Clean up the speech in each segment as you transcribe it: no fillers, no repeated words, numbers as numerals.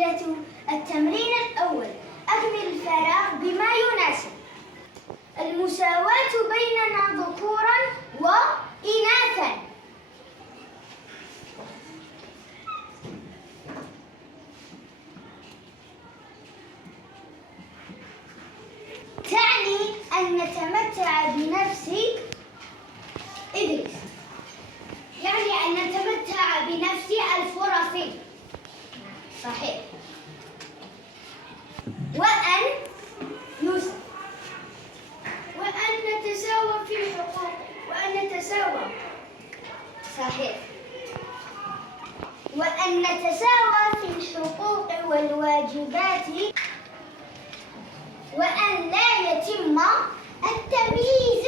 أسئلة. التمرين الأول: أكمل الفراغ بما يناسب. المساواة بيننا ذكورا وإناثا. تعني أن نتمتع بنفس إدريس، يعني أن نتمتع بنفس الفرص. صحيح. وأن نتساوى في الحقوق. وأن نتساوى. صحيح. وأن نتساوى في الحقوق والواجبات. وأن لا يتم التمييز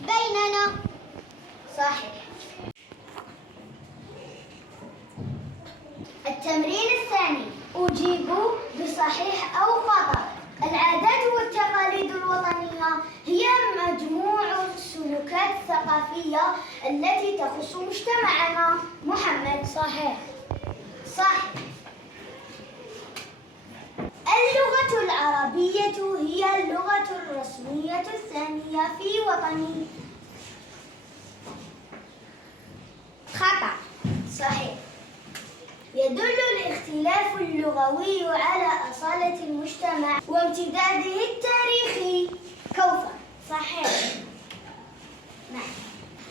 بيننا. صحيح. التمرين الثاني: أجيب بصحيح أو خطأ. العادات والتقاليد الوطنية هي مجموع السلوكات الثقافية التي تخص مجتمعنا. محمد. صحيح. صح. اللغة العربية هي اللغة الرسمية الثانية في وطني. خطأ. صحيح. يدل الاختلاف اللغوي على أصالة المجتمع وامتداده التاريخي. كوثر. صحيح. نعم.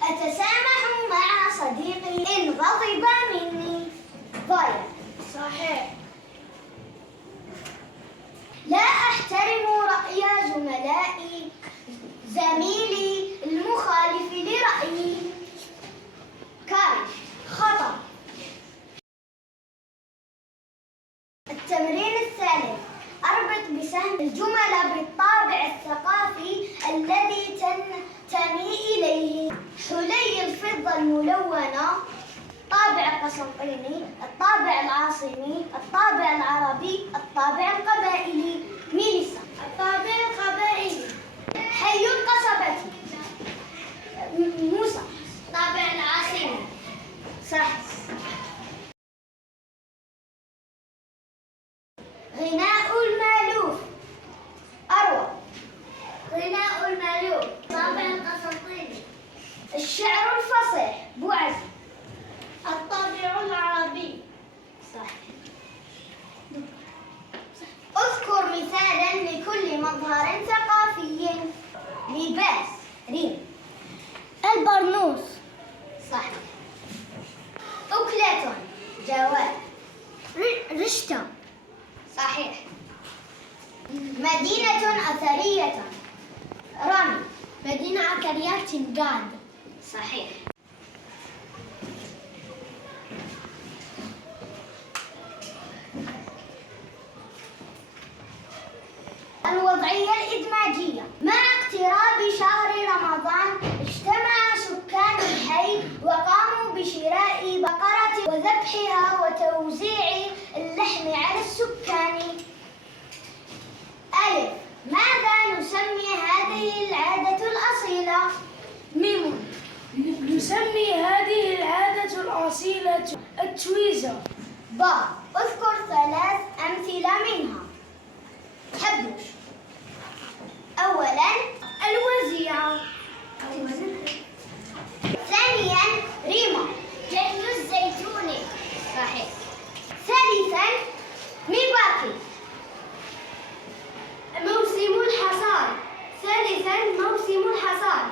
أتسامح مع صديقي إن غضب مني. ضايع. صحيح. لا أحترم رأي زميلي المخالف لرأيي. كارش. خطأ. التمرين الثالث: أربط بسهم الجمل بالطابع الثقافي الذي تنتمي إليه. حلي الفضة الملونة، الطابع القسنطيني، الطابع العاصمي، الطابع العربي، الطابع القبائلي. ميليسا. الطابع القبائلي. حي القصبة. موسى. الطابع العاصمي. صح. غناء المألوف. أروى. غناء المألوف. الطابع القسنطيني. الشعر الفصيح. بوعزي. الطابع العربي. صح. اذكر مثالا لكل مظهر ثقافي. لباس. ريم. البرنوس. صح. أكلة. جواد. رشتة. صحيح. مدينة أثرية. رامي. مدينة عسكرية. تنقاد. صحيح. الوضعية الإدماجية: مع اقتراب شهر رمضان اجتمع سكان الحي وقاموا بشراء بقرة وذبحها وتوزيع اللحم على السكان. ألف. ماذا نسمي هذه العادة الأصيلة؟ ميم. نسمي هذه العادة الأصيلة التويزة. باء. اذكر 3 أمثلة منها. حبوش. أولاً الوزيعة. ثانياً ريمة. جن الزيتون. صحيح. ثالثاً ميباكي. موسم الحصاد. ثالثاً موسم الحصاد.